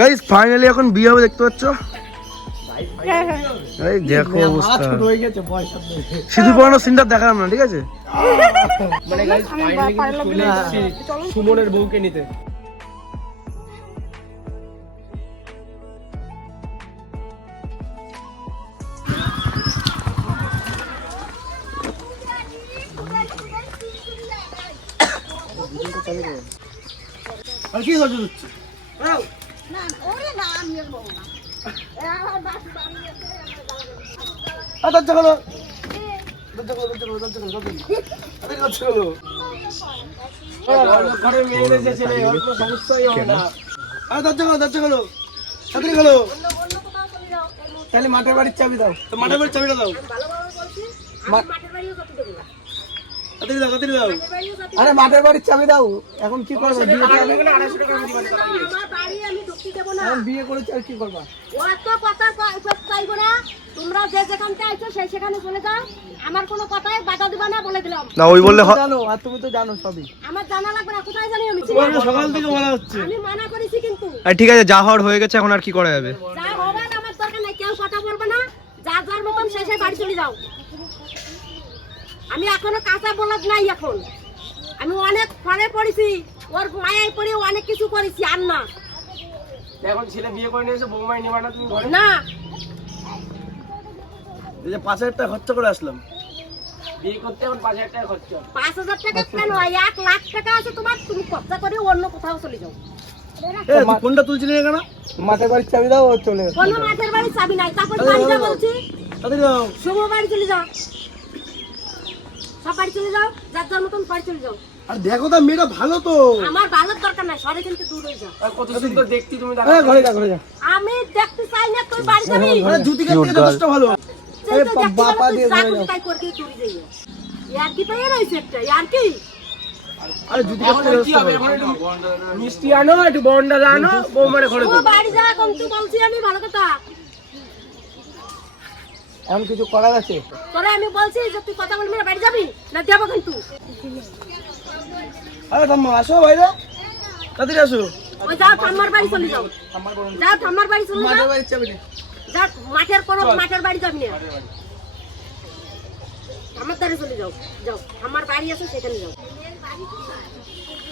Guys finally এখন বিয়ে হবে দেখতে পাচ্ছ। এই দেখো অবস্থা, সিঁদুর পরানো সিনটা দেখালাম না, ঠিক আছে? মানে গাইস ফাইনালি চলে এসেছি সুমনের বউকে নিতে। আর কি করছো হচ্ছে? না ওরে না আমি আর বলবো না আর দরজা খোলো, দরজা খোলো, দরজা খোলো, দরজা খোলো, দরজা খোলো। ঘরে মেয়ে এসেছে রে, অল্প সমস্যাই হবে না। আর দরজা খোলো, দরজা খোলো, তাড়াতাড়ি খোলো। অন্য কোথাও চলে যাও তাহলে মাঠের বাড়ির চাবি দাও। তো মাঠের বাড়ির চাবিটা দাও, ভালোভাবে বলছি আমি মাঠের বাড়িও যেতে দেব না তাড়াতাড়ি দাও, তাড়াতাড়ি দাও। মাঠের বাড়িও যেতে আরে মাঠের বাড়ির চাবি দাও। এখন কি করবে? বিয়ে আমার বাড়ি আমি ঢুকতে দেব না। বিয়ে করেছি আর কি করবা? অত কথা চাইবো না, তোমরা যে যেখানটা আইছো সেই সেখানে চলে যাও, আমার কোনো কথায় বাধা দিবা না বলে দিলাম। না ওই বললে জানো, আর তুমি তো জানো সবই। আমার জানা লাগবে না, কোথায় জানি আমি সকাল থেকে বলা হচ্ছে। আমি মানা করেছি কিন্তু ঠিক আছে, যা হওয়ার হয়ে গেছে, এখন আর কি করা যাবে? যা হবে না আমার দরকার নাই, কেউ কথা বলবে না, যার যার মতন শেষে বাড়ি চলে যাও। আমি এখনো কাঁচা বলদ নাই, এখন আমি অনেক ফলে পড়েছি, ওর মায়ায় পড়ে অনেক কিছু করেছি। আর না এখন ছেলে বিয়ে করে নিয়েছে, বৌমাই নেবা না তুমি ঘরে? না এই যে 5,000 টাকা খরচা করে আসলাম। বিয়ে করতে এখন 5,000 টাকা খরচা। 5,000 টাকা কেন, 1 লাখ টাকা আছে তোমার, তুমি খরচা করে অন্য কোথাও চলে যাও। তুই ফোনটা তুলছিলি না কেন? মাঠের বাড়ির চাবি দাও, ও চলে যাবে। কোনো মাঠের বাড়ি চাবি নাই, তারপর বাড়ি যা বলছি, তাড়াতাড়ি দাও। শুভ বাড়ি চলে যাও, সব বাড়ি চলে যাও, যার যার মতন বাড়ি চলে যাও। আর দেখো তো মেয়েটা ভালো তো। আমার ভালোর দরকার নাই, সরে কিন্তু দূর হয়ে যাও। আর কত সুন্দর দেখতে তুমি। হ্যাঁ, ঘরে যা, ঘরে যা। আমি দেখতে চাই না তুই বাড়ি যাবি, আরে জুতিকার থেকে 10টা ভালো। তুই তো দেখতে বাপা ভালো, তুই দিয়ে যা ঘরে খুশি যাও। তাই করবি, চুরি যাইও। ইয়ার কি পেয়ে রয়েছে একটা, ইয়ার কি? আরে জুতিকার এখন থেকে কি 10টা হবে? ভালো। এখন একটু মিষ্টি আনো, একটু বন্ডা আনো, বৌমারে ঘরে ও দাও। বাড়ি যা, কোন তুই বলছি আমি ভালো কথা। এখন কিছু করার আছে? তোরে আমি বলছি যে তুই কথা বলবি না, বাড়ি যাবি না দেবো কিন্তু। আরে থাম্মা, আসো বাইরে, তাড়াতাড়ি আসো। ওই যাও ঠাম্মার বাড়ি চলে যাও, যাও ঠাম্মার বাড়ি চলে যাও, মাঠের বাড়ির চাবি নেই। যা মাঠের কোনো মাঠের বাড়ি যাবি না, আমার দ্বারে চলে যাও, যাও আমার বাড়ি আছে সেখানে যাও।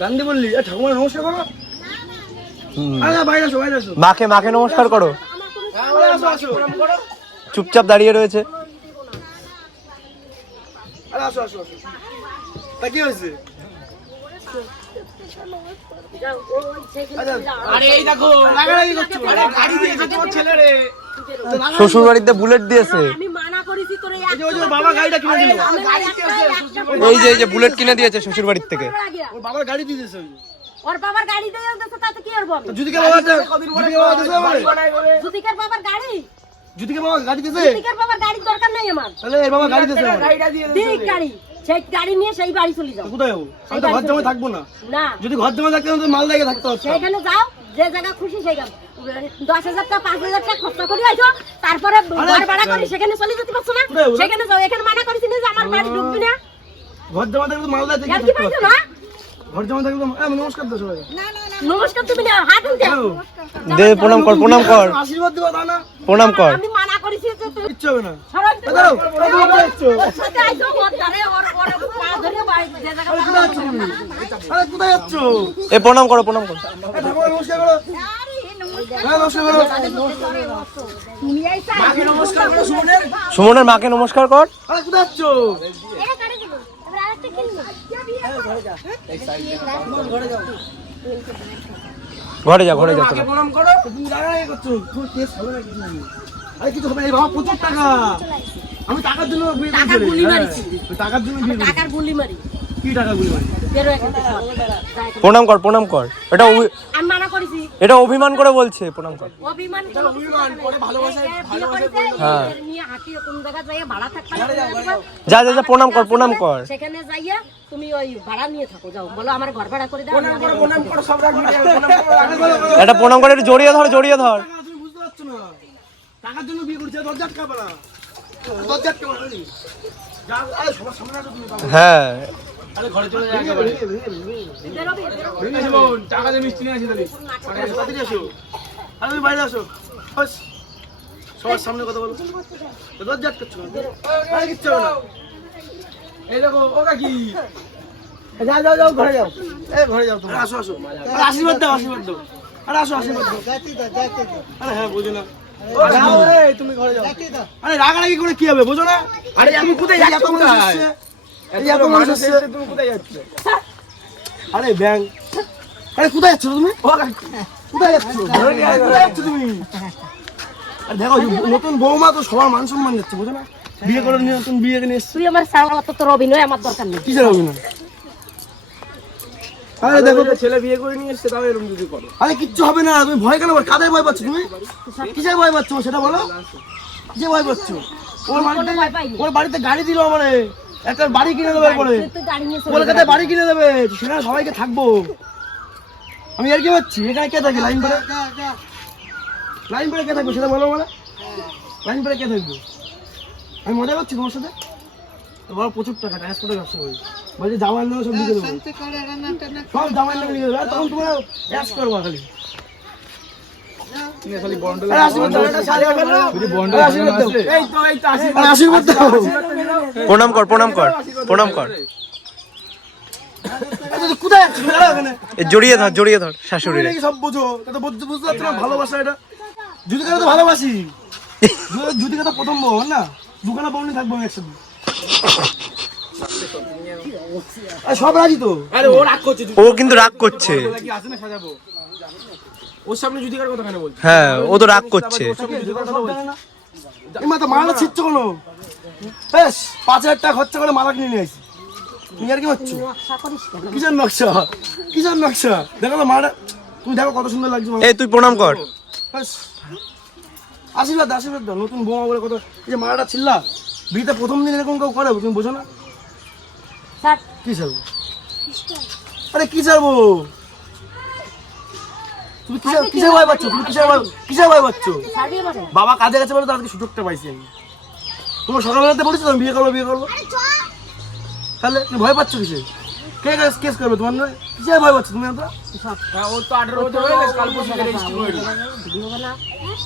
গান্ধী বললি, ঠাকুমা নমস্কার করো। আরে বাইরে আসো, বাইরে আসো। মাকে মাকে নমস্কার করো। আমার কোনো আরে আসো, আসো। চুপচাপ দাঁড়িয়ে রয়েছে। আরে আসো, আসো, আসো। তা কি হয়েছে? যাও, ওই সেখানে চলে যাও। আরে এই দেখো, রাগারাগি করছো। আরে গাড়ি দিয়েছে তোমার ছেলে রে। শ্বশুর বাড়িতে বুলেট দিয়েছে। আমি মানা করেছি তোরে, ওই যে বাবা গাড়িটা কিনে দিল। এই যে বুলেট কিনে দিয়েছে শ্বশুর বাড়ির থেকে। ওর বাবার গাড়ি দিয়ে দিয়েছে। ওই যে। ওর বাবার গাড়ি দিয়ে দিয়েছে, তাতে কি করবো আমি? জুতিকার বাবা দিয়েছে আমারে? জুতিকার বাবার গাড়ি, জুতিকার বাবা গাড়ি দিয়েছে? জুতিকার বাবার গাড়ির দরকার নাই আমার, তাহলে এর বাবা গাড়ি দিয়েছে আমারে। গাড়িটা দিয়ে দিক গাড়ি, সেই গাড়ি নিয়ে সেই বাড়ি চলে যাও। কোথায় যাবো? আমি তো ঘর জমে থাকবো না। না যদি ঘর জমে থাকতাম তো মাল দেখে থাকতে হতো। সেখানে যাও, যে জায়গা খুশি সেখানে 10,000 টাকা 5,000 টাকা খরচা করে আইছো, তারপরে ঘর ভাড়া করে সেখানে চলে যেতে পারছো না, সেখানে যাও। এখানে মানা করেছি না যে আমার বাড়ি ঢুকবি না, ঘর জমা থাকলে তো মাল দেখে আর কি থাকতে পাইছো হতো। না? ঘর জমা থাকলে তো নমস্কার তো সবাই। নমস্কার তুমি না, হাত উঠে দে প্রণাম কর, প্রণাম কর, আশীর্বাদ দিবা তা না? প্রণাম কর। আমি মানা করেছি যে তুই কিচ্ছু হবে না। সরাই দিতে দাঁড়াও, পারবি। দাঁড়াও, কোথায় যাচ্ছো? ওর সাথে আইছো, ওর ধারে, ওর পা ধরে বাড়ি যে জায়গা আরে কোথায় যাচ্ছো তুমি? আরে কোথায় যাচ্ছো? এ প্রণাম করো, প্রণাম করো। ঠাকুমা নমস্কার করো। হ্যাঁ, নমস্কার করো। তুমি আইছা মাকে নমস্কার করো সুমনের। সুমনের মাকে নমস্কার কর। আরে কোথায় যাচ্ছো? এটা কাটে দিবো, এবার আরেকটা কিনবো। ঘরে যা, ঘরে যা। মাকে প্রণাম করো। তুমি রাগারাগি করছো। তোমার কেস হবে না কিছু। আরে কিছু হবে না, এই বাবা প্রচুর টাকা। আমি টাকার জন্য বিয়ে টাকা করেছি। গুলি হ্যাঁ, মারিছি। ওই টাকার জন্য বিয়ে করেছি। টাকার গুলি মারি, কি টাকা গুলি মারি? বেরো এখান থেকে, সর। যা এখান থেকে। প্রণাম কর, প্রণাম কর। আমি মানা করেছি, এটা অভিমান করে বলছে, প্রণাম কর। অভিমান কোনো কিছু অভিমান দরকার করে নেই। ভালোবাসা- বিয়ে ভালোবাসা করেছে, হ্যাঁ। এদের নিয়ে হাঁটিয়ে কোন জায়গায় যাইয়া ভাড়া থাকতে যা যা যা, প্রণাম কর, প্রণাম কর। সেখানে যাইয়া তুমি ওই ভাড়া নিয়ে থাকো, যাও বলো আমার ঘর ভাড়া করে দাও। প্রণাম করো, প্রণাম করো, সব রাখবি না, প্রণাম করো, রাখবি না। এটা প্রণাম করে একটু জড়িয়ে ধর, জড়িয়ে ধর। টাকা তুমি বুঝতে পারছো না। টাকার জন্য বিয়ে করেছি, দরজা আটকাবে না। দরজা আটকাবে না, বুঝলি? যা, আরে সবার সামনে আসো তুমি বাবা। হ্যাঁ, আরে ঘরে চলে যায় ভেঙে, একেবারে। ভেঙে, ভেঙে, ভেঙে। বেরোবি, বেরোবি। ঠিক আছে বোন, টাকা দিয়ে মিষ্টি নিয়ে আসি তাহলে। তাড়াতাড়ি আসো। আর তুমি বাইরে আসো বাস। সবার সামনে কথা বলো, দরজা আটকাচ্ছ কেন? আরে কিচ্ছু হবে না। এই দেখো ও কাকি, যাও যাও যাও, ঘরে যাও, ঘরে যাও তুমি। আসো আসো, আরে আশীর্বাদ দাও, আশীর্বাদ দাও। আরে আসো, আশীর্বাদ দাও। আরে হ্যাঁ, বোঝো না। যাও, এই তুমি ঘরে যাও। আরে রাগারাগি করে কি হবে, বোঝো না? আরে তুমি কোথায় যাচ্ছ? এত মানুষ কোথায়? এসছে, এই এত এত মানুষ মানুষ এসছে। এসছে, তুমি কোথায় যাচ্ছ? আরে ব্যাং, আরে কোথায় যাচ্ছ তুমি? ও কাকি, কোথায় যাচ্ছ? কোথায় যাচ্ছ তুমি? আর দেখো, নতুন বৌমা তো সবার মান সম্মান যাচ্ছে, বোঝো না? বিয়ে করে নিয়ে নতুন বিয়ে নিয়ে এসছে, তুই আমার সারা মতো তোর অভিনয় আমার দরকার নেই। কিসের অভিনয়? আরে দেখো তো, ছেলে বিয়ে করে নিয়ে এসছে, তাও এরকম যদি করো। আরে কিচ্ছু হবে না, তুমি ভয় কেন পাচ্ছ? কাদের ভয় পাচ্ছ তুমি? কিসের ভয় পাচ্ছ সেটা বলো, যে ভয় পাচ্ছ? ওর বাড়িতে, ভয় পাইনি। ওর বাড়িতে গাড়ি দিল আমারে, একটা বাড়ি কিনে দেবে পরে, তুই গাড়ি নিয়ে চলে কলকাতায় বাড়ি কিনে দেবে, সেখানে সবাইকে থাকবো। আমি আর কি পাচ্ছি, এখানে কে থাকে লাইন পরে? লাইন পরে কে থাকবে সেটা বলো মানে? লাইন পরে কে থাকবে? আমি মজা করছি তোমার সাথে? তোমার প্রচুর টাকা ট্যাক্স করে ব্যবসা করি, বলছি জামাই লোক সব লিখে দেবো, সব জামাই লোক লিখে দেবো, আর তখন তোমার ট্যাক্স করবো খালি। তুমি খালি বন্ডল আরে আশীর্বাদ দাও, এটা সারিয়া ফেলো। যদি বন্ডল আরে আশীর্বাদ দাও। এই তো আশীর্বাদ। আরে আশীর্বাদ দাও। প্রণাম কর, প্রণাম কর, প্রণাম কর। আরে তুই কোথায় যাচ্ছিস? দাঁড়া ওখানে। এ জড়িয়ে ধর, জড়িয়ে ধর তুমি শাশুড়িরে। নাকি সব বোঝো, এটা বুঝতে পারছো না ভালোবাসা এটা? জুতিকা তো ভালোবাসি, জুতিকা তো প্রথম বউ না, দুখানা বউ নিয়ে থাকবো আমি একসাথে। আরে সব রাজি তো। আরে ও রাগ করছে, ও কিন্তু রাগ করছে। কি আছে না সাজাবো? ওর সামনে জুদিকার কথা কেন বলছিস? হ্যাঁ, ও তো রাগ করছে। এমা তো মালা ছিচ্ছ কেন? বেশ 5,000 টাকা খরচা করে মালা কিনে নিয়ে আসি, তুমি আর কি হচ্ছে? নকশা করিস কেন? কিসের নকশা, কিসের নকশা? দেখো তো মালা, তুমি দেখো কত সুন্দর লাগছে মালা। এই তুই প্রণাম কর। ব্যাস। আশীর্বাদ দাও, আশীর্বাদ দাও। নতুন বৌমা বলে কত, এই যে মালাটা ছিল্লা, বিয়েতে প্রথম দিন এরকম কেউ করে, তুমি বোঝো না? স্যার, কি ছাড়বো? আরে কি ছাড়বো? তুমি কিসের ভয় পাচ্ছ? তুমি কিসের ভয় পাচ্ছ? ছাড়বি আমারে? বাবা কাজে গেছে বলে তো আজকে সুযোগটা পাইছি আমি। তোমার সকালবেলাতে বলেছো আমি বিয়ে করবো, বিয়ে করবো, তাহলে তুমি ভয় পাচ্ছ কিসে? কে কেস করবে তোমার নয়? কিসের ভয় পাচ্ছ তুমি? আমরা হ্যাঁ, ওর তো 18 বছর হয়ে গেছে, কাল পরশু রেজিস্ট্রি করে দিল। দিও না,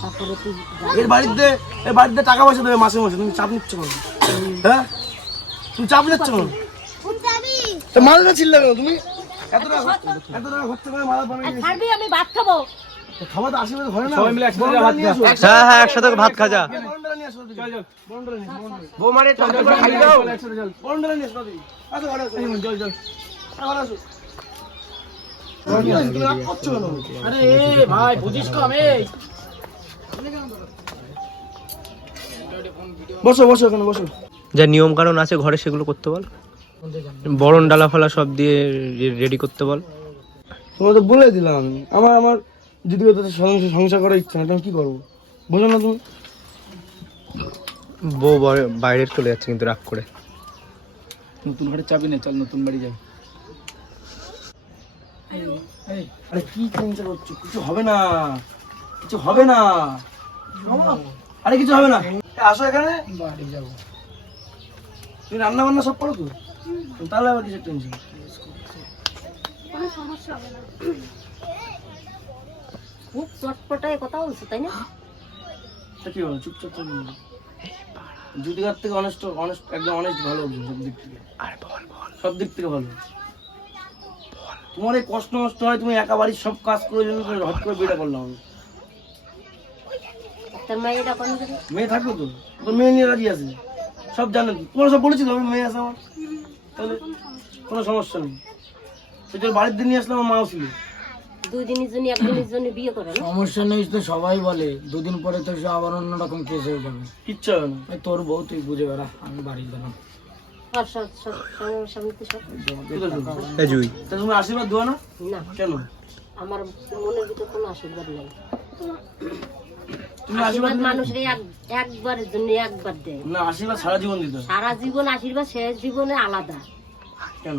তারপরে তুই এর বাড়িতে টাকা পয়সা দেবে মাসে মাসে, তুমি চাপ নিচ্ছ কেন? হ্যাঁ, তুমি চাপ নিচ্ছ কেন? তো মালাটা ছিল্লা কেন তুমি? এত টাকা খরচা করে মালা বানিয়ে নিয়েছো। ছাড়বি, আমি ভাত খাবো। খাওয়া তো আশীর্বাদ হয় না? সবাই মিলে একসাথে ভাত নিয়ে খাও। আসো। হ্যাঁ হ্যাঁ, একসাথে ভাত খাজা। বরন্ডালা নিয়ে আসো দিদি। বরন্ডালা নিয়ে আসো, বরন্ডালা। বৌমারে চল করে খাই দাও। বরন্ডালা নিয়ে আসো দিদি। আসো ঘরে আসো। চল চল। ঘরে আসো। তুমি রাগ করছো কেন? আরে ভাই বুঝিস কম এই। বসো বসো এখানে বসো। যা নিয়ম কানুন আছে ঘরে সেগুলো করতে বল। বরণ ডালা ফালা সব দিয়ে রেডি করতে বল। তোমাকে তো বলে দিলাম, আমার যদি সংসার করার ইচ্ছা না, আমি কি করবো বোঝো না তুমি? বউ বাইরে চলে যাচ্ছে কিন্তু রাগ করে। নতুন ঘরে চাবি নে, চল নতুন বাড়ি যাই। আরে কি চিন্তা করছো? কিছু হবে না, কিছু হবে না। আরে কিছু হবে না, আসো এখানে বাড়ি যাবো। তুমি রান্না বান্না সব করো তো, তাহলে আবার কিছু টেনশন। কোনো সমস্যা হবে না। খুব চটপটায় কথা বলছো, তাই না? তা কি হবে, চুপচাপ চলে যাবে। জুদিকার থেকে অনেস্ট একদম অনেস্ট ভালো হবে সব দিক থেকে। আর বল বল। সব দিক থেকে ভালো। তোমার এই কষ্ট নষ্ট হয়, তুমি একা বাড়ির সব কাজ করে জন্য হট করে বিয়েটা করলাম আমি। একটা মেয়েটা কোন দিকে? মেয়ে থাকবে তো, তোর মেয়ে নিয়ে রাজি আছে, সব জানে তো। তোমার সব বলেছিল আমি মেয়ে আছে আমার, তাহলে কোনো সমস্যা নেই। সেটা বাড়ির দিন নিয়ে আসলাম, আমার মাও ছিল। 2 দিনের জন্য 1 দিনের জন্য বিয়ে করে না? সমস্যা নেই তো, সবাই বলে 2 দিন পরে তো সে আবার অন্যরকম কেস হয়ে যাবে। কিচ্ছু হবে না। এই তোর বউ তুই বুঝে বেড়া, আমি বাড়ি গেলাম। সামনে তো সব এ জুই। তা তুমি আশীর্বাদ দেওয়া না না, কেন? আমার মনের ভিতর কোনো আশীর্বাদ নেই। তুমি আশীর্বাদ মানুষের একবারের জন্য একবার দেয় না, আশীর্বাদ সারা জীবন দিতে হয়। সারা জীবন আশীর্বাদ শেষ জীবনে আলাদা, কেন?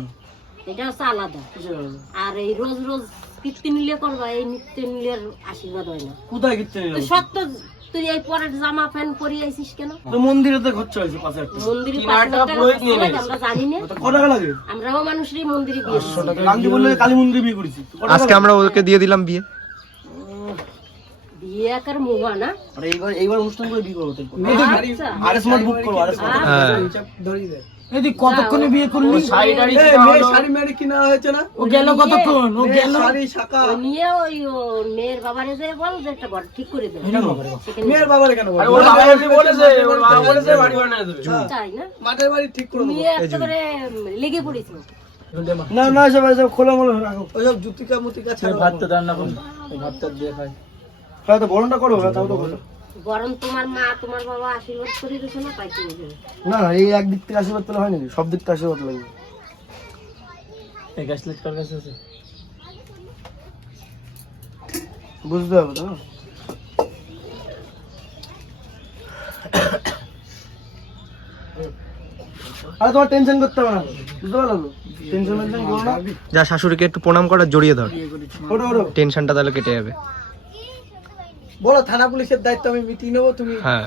এটা হচ্ছে আলাদা। কিসের হবে? আর এই রোজ রোজ কীর্তি নিলে করবা, এই নিত্য নিলের আশীর্বাদ হয় না। কোথায় কীর্তি তো নিলাম? সত্য, তুই এই পরের জামা প্যান্ট পরে আইছিস কেন? তো মন্দিরে তো খরচা হয়েছে 5,000 টাকা। মন্দিরে 5,000 টাকা খরচ হয়, আমরা জানি না। তা ক টাকা লাগে? আমরাও মানুষেরই মন্দিরে বিয়ে করছি। গান্ধী বললে কালী মন্দিরে বিয়ে করেছি। আজকে আমরা ওকে দিয়ে দিলাম বিয়ে। বিয়ে ये कर मुआ ना আরে এইবার অনুষ্ঠান করে বিয়ে করো তাই আচ্ছা আরে স্মার্ট বুক করো আরে স্মার্ট হ্যাঁ এদি কতক্ষণে বিয়ে করলি শাড়ি টাড়ি মেয়ে শাড়ি মেয়ে কিনা হয়েছে না ও গেল কতক্ষণ ও গেল শাড়ি শাকা ও নিয়ে ওই মেয়ের বাবারে যে বল যে একটা ঘর ঠিক করে দেবে মেয়ের বাবারে কেন বলে ওর বাবা এমনি বলেছে ওর বাবা বলেছে বাড়ি বানিয়ে দেবে তাই না মাঠের বাড়ি ঠিক করে দেবে নিয়ে একেবারে লেগে পড়েছিল না না সব খোলা মোলা রাখো ওসব জুতিকা মুতিকা ছাড়া ভাতটা রান্না করুন ভাতটা দিয়ে খাই হ্যাঁ তো বরণটা করো তাও তো করো বরং তোমার মা তোমার বাবা আশীর্বাদ করে দিয়েছে না তাই তুমি দেবে না না এই এক দিক থেকে আশীর্বাদ পেলে হয় নাকি সব দিক থেকে আশীর্বাদ লাগবে এই গাছ কার কাছে আছে বুঝতে হবে তো আরে তোমার টেনশন করতে হবে না বুঝতে পারলো টেনশন করো না যা শাশুড়িকে একটু প্রণাম করা জড়িয়ে ধর ওটো ওটো টেনশনটা তাহলে কেটে যাবে বলো থানা পুলিশের দায়িত্ব আমি মিটিয়ে নেবো তুমি হ্যাঁ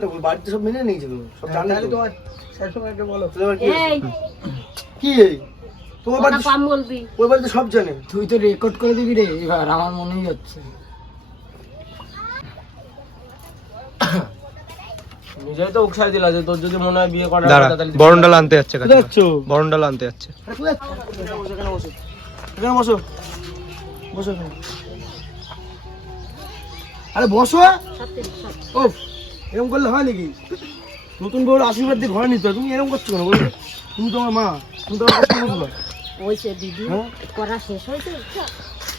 তো বাড়িতে সব মেনে নিয়েছে তো সব জানে তাহলে তো তোমার শাশুড়িকে বলো তোমার কি এই কি এই তোমার কথা বাড়িতে কম বলবি ওই বাড়িতে সব জানে তুই তো রেকর্ড করে দিবি রে এবার আমার মনেই যাচ্ছে নিজেই তো উকসাই দিলা যে তোর যদি মনে হয় বিয়ে করার দাঁড়া বরণডালা আনতে যাচ্ছে কোথায় যাচ্ছ বরণডালা আনতে যাচ্ছে আরে কোথায় এখানে বসো এখানে বসো বসো এখানে। আরে বসো ও এরকম করলে হয় নাকি নতুন বউর আশীর্বাদ দিয়ে ঘরে নিতে হয় তুমি এরকম করছো কেন বলো তুমি তোমার মা তুমি তোমার কষ্ট বুঝবা ওইসে দিদি হ্যাঁ? করা শেষ হয়েছে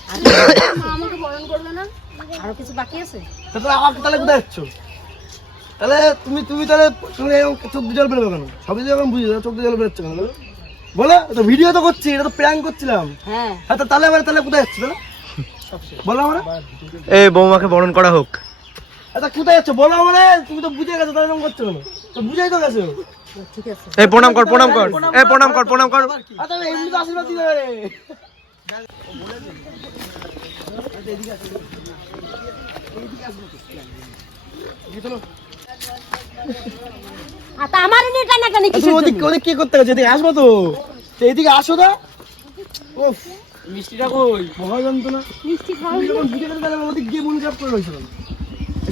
আর মা আমাকে বরণ করবে না আরো কিছু বাকি আছে তাহলে আমাকে তাহলে কোথায় যাচ্ছ তাহলে তুমি তাহলে তুমি এরকম চোখ দিয়ে জল বেরোবে কেন সবই তো এখন বুঝি চোখ দিয়ে জল বেরোচ্ছে কেন বলো বলো তো ভিডিও তো করছি এটা তো প্র্যাঙ্ক করছিলাম হ্যাঁ হ্যাঁ তো তাহলে তাহলে কোথায় যাচ্ছ তাহলে বলো আমরা এই বৌমাকে বরণ করা হোক আচ্ছা কোথায় যাচ্ছ বলো আমরা তুমি তো বুঝে গেছো তাহলে এরকম করছো কেন তো বুঝাই তো গেছো ঠিক আছে এই প্রণাম কর প্রণাম কর এই প্রণাম কর প্রণাম কর আচ্ছা এমনি তো আশীর্বাদ দিতে পারে আর তা আমার নিয়ে টানা কেন তুমি ওদিক ওদিক কি করতে গেছো এদিকে আসবো তো তো এদিকে আসো না ওফ মিষ্টিটা কই মহা যন্ত্রণা মিষ্টি খাও তুমি যখন বুঝে গেলে তাহলে ওদিক গিয়ে মন খারাপ করে রয়েছিল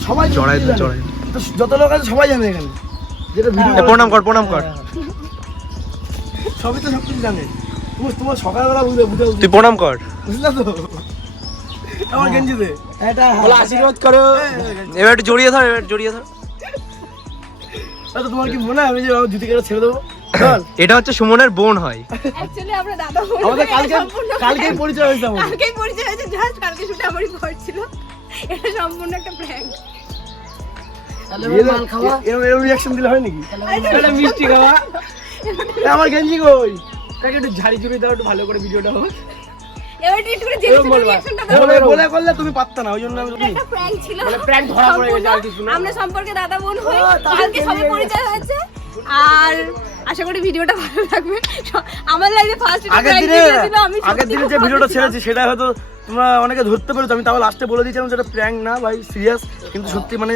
সবাই চড়াই তো জানে। চড়াই তো যত লোক আছে সবাই জানে এখানে যেটা ভিডিও এই প্রণাম কর প্রণাম কর সবই তো সব কিছু জানে তোমার সকালবেলা বুঝে বুঝে তুই প্রণাম কর বুঝলা তো আমার গেঞ্জিতে এটা বলো আশীর্বাদ করো এবার একটু জড়িয়ে ধর এবার জড়িয়ে ধর আচ্ছা তোমার কি মনে হয় আমি যে আমার জুতি কেটে ছেড়ে দেবো চল এটা হচ্ছে সুমনের বোন হয় অ্যাকচুয়ালি আমরা দাদা বোন আমাদের কালকেই পরিচয় হয়েছে আমাদের কালকেই পরিচয় হয়েছে জাস্ট কালকে শুটে আমারই ঘর ছিল এটা সম্পূর্ণ একটা প্র্যাঙ্ক এরকম রিয়াকশন দিলে হয় নাকি একটা মিষ্টি খাওয়া এ, আমার গেঞ্জি কই তাকে একটু ঝাড়ি ঝুড়ি দাও একটু ভালো করে ভিডিওটা হোক এবার টিট করে যে এরকম বলবা। রিঅ্যাকশনটা বলে করলে তুমি পারতা না ওই জন্য আমি তুমি একটা প্র্যাঙ্ক ছিল মানে prank ধরা পড়ে গেছে আর কিছু না। আমরা সম্পর্কে দাদা বোন হই ও, তাহলে কালকে সবে কেমনে? পরিচয় হয়েছে আর আশা করি ভিডিওটা ভালো লাগবে আমার লাইফে ফার্স্ট আগের দিনে যে ভিডিওটা ছেড়েছি সেটা হয়তো তোমরা অনেকে ধরতে পেরেছো আমি তাও লাস্টে বলে দিয়েছিলাম যেটা প্র্যাঙ্ক না ভাই সিরিয়াস কিন্তু সত্যি মানে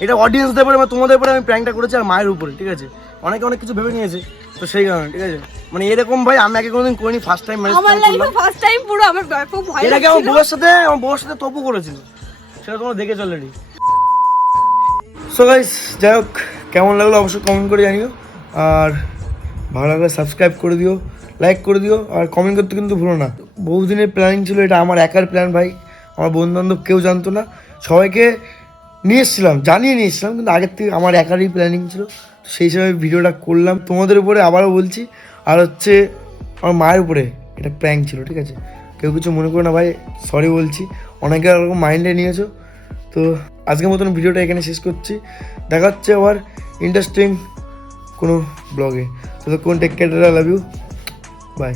এটা অডিয়েন্সদের উপরে বা তোমাদের উপরে আমি প্র্যাঙ্কটা করেছি আর মায়ের উপরে ঠিক আছে অনেকে অনেক কিছু ভেবে নিয়েছে তো সেই কারণে ঠিক আছে মানে এরকম ভাই আমি আগে কোনোদিন করিনি ফার্স্ট টাইম আমার লাইফে ফার্স্ট টাইম পুরো আমার খুব ভয় এর আগে লাগছিল আমার বউয়ের সাথে তপু করেছিল সেটা তোমরা দেখেছো অলরেডি সো গাইস যাই হোক কেমন লাগলো অবশ্যই কমেন্ট করে জানিও আর ভালো লাগলে সাবস্ক্রাইব করে দিও লাইক করে দিও আর কমেন্ট করতে কিন্তু ভুলো না বহুদিনের প্ল্যানিং ছিল এটা আমার একার প্ল্যান ভাই আমার বন্ধু বান্ধব কেউ জানতো না সবাইকে নিয়ে এসেছিলাম জানিয়ে নিয়ে এসেছিলাম কিন্তু আগের থেকে আমার একারই প্ল্যানিং ছিল তো সেই হিসাবে ভিডিওটা করলাম তোমাদের উপরে আবারও বলছি আর হচ্ছে আমার মায়ের উপরে এটা প্র্যাঙ্ক ছিল ঠিক আছে কেউ কিছু মনে করো না ভাই সরি বলছি অনেকে ওরকম মাইন্ডে নিয়েছো তো আজকের মতন ভিডিওটা এখানে শেষ করছি দেখা হচ্ছে আবার ইন্টারেস্টিং কোনো ব্লগে তো কোন take care love you by